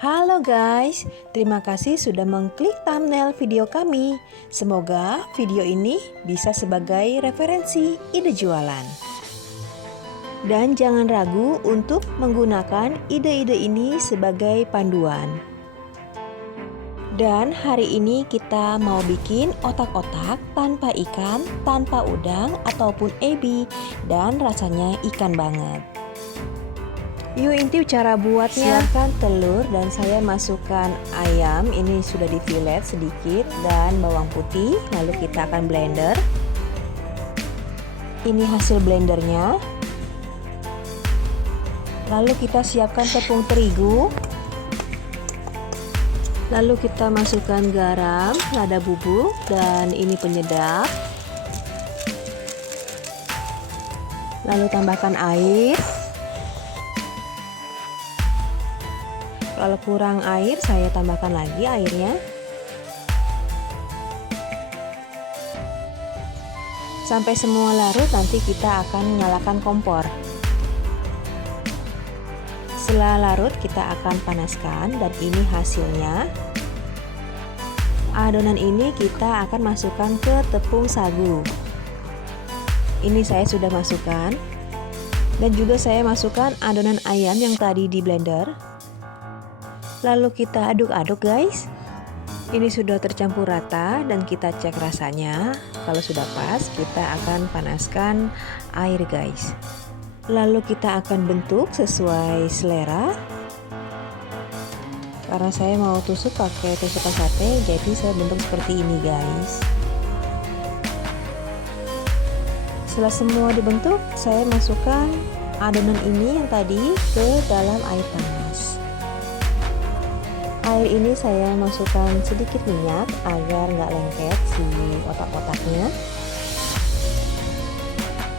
Halo guys, terima kasih sudah mengklik thumbnail video kami. Semoga video ini bisa sebagai referensi ide jualan. Dan jangan ragu untuk menggunakan ide-ide ini sebagai panduan. Dan hari ini kita mau bikin otak-otak tanpa ikan, tanpa udang ataupun ebi, dan rasanya ikan banget. Yuk intip cara buatnya. Siapkan telur dan saya masukkan ayam, ini sudah di filet sedikit, dan bawang putih. Lalu kita akan blender. Ini hasil blendernya. Lalu kita siapkan tepung terigu. Lalu kita masukkan garam, lada bubuk, dan ini penyedap. Lalu tambahkan air. Kalau kurang air, saya tambahkan lagi airnya. Sampai semua larut, nanti kita akan nyalakan kompor. Setelah larut, kita akan panaskan, dan ini hasilnya. Adonan ini kita akan masukkan ke tepung sagu. Ini saya sudah masukkan. Dan juga saya masukkan adonan ayam yang tadi di blender. Lalu kita aduk-aduk guys. Ini sudah tercampur rata dan kita cek rasanya. Kalau sudah pas, kita akan panaskan air guys. Lalu kita akan bentuk sesuai selera. Karena saya mau tusuk pakai tusukan sate, jadi saya bentuk seperti ini guys. Setelah semua dibentuk, saya masukkan adonan ini yang tadi ke dalam air panas. Air ini saya masukkan sedikit minyak agar nggak lengket si otak-otaknya.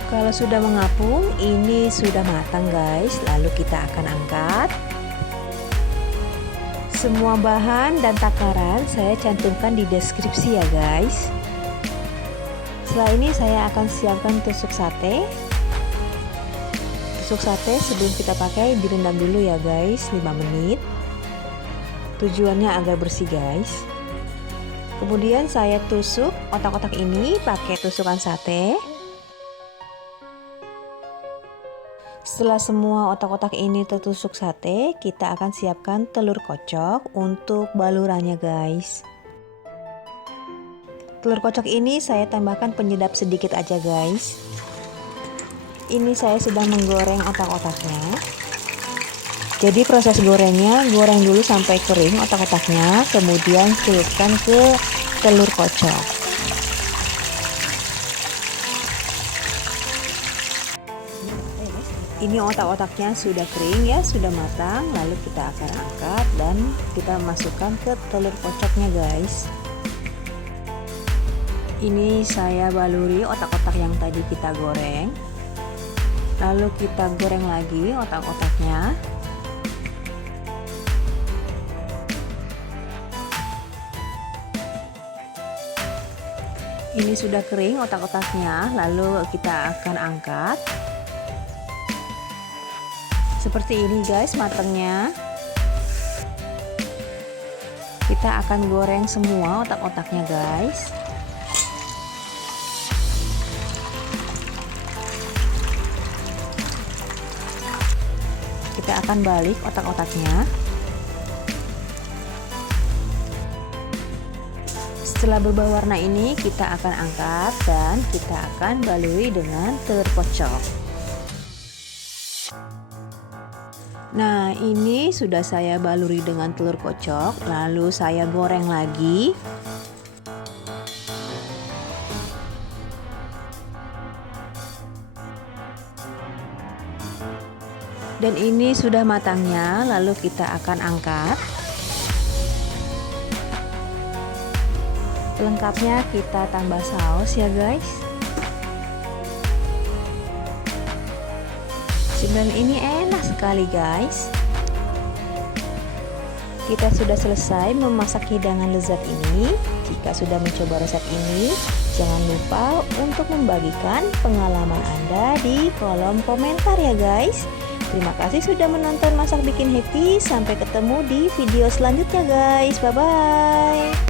Kalau sudah mengapung, ini sudah matang guys. Lalu kita akan angkat. Semua bahan dan takaran saya cantumkan di deskripsi ya guys. Setelah ini saya akan siapkan tusuk sate. Tusuk sate sebelum kita pakai direndam dulu ya guys, 5 menit. Tujuannya agar bersih guys. Kemudian saya tusuk otak-otak ini pakai tusukan sate. Setelah semua otak-otak ini tertusuk sate, kita akan siapkan telur kocok untuk balurannya guys. Telur kocok ini saya tambahkan penyedap sedikit aja guys. Ini saya sedang menggoreng otak-otaknya. Jadi proses gorengnya, goreng dulu sampai kering otak-otaknya, kemudian celupkan ke telur kocok. Ini otak-otaknya sudah kering ya, sudah matang. Lalu kita akan angkat dan kita masukkan ke telur kocoknya guys. Ini saya baluri otak-otak yang tadi kita goreng. Lalu kita goreng lagi otak-otaknya. Ini sudah kering otak-otaknya, lalu kita akan angkat. Seperti ini guys matangnya. Kita akan goreng semua otak-otaknya guys. Kita akan balik otak-otaknya. Setelah berubah warna ini, kita akan angkat dan kita akan baluri dengan telur kocok. Nah, ini sudah saya baluri dengan telur kocok, lalu saya goreng lagi. Dan ini sudah matangnya, lalu kita akan angkat. Lengkapnya kita tambah saus ya guys. Cemilan ini enak sekali guys. Kita sudah selesai memasak hidangan lezat ini. Jika sudah mencoba resep ini, jangan lupa untuk membagikan pengalaman Anda di kolom komentar ya guys. Terima kasih sudah menonton Masak Bikin Happy. Sampai ketemu di video selanjutnya guys. Bye-bye.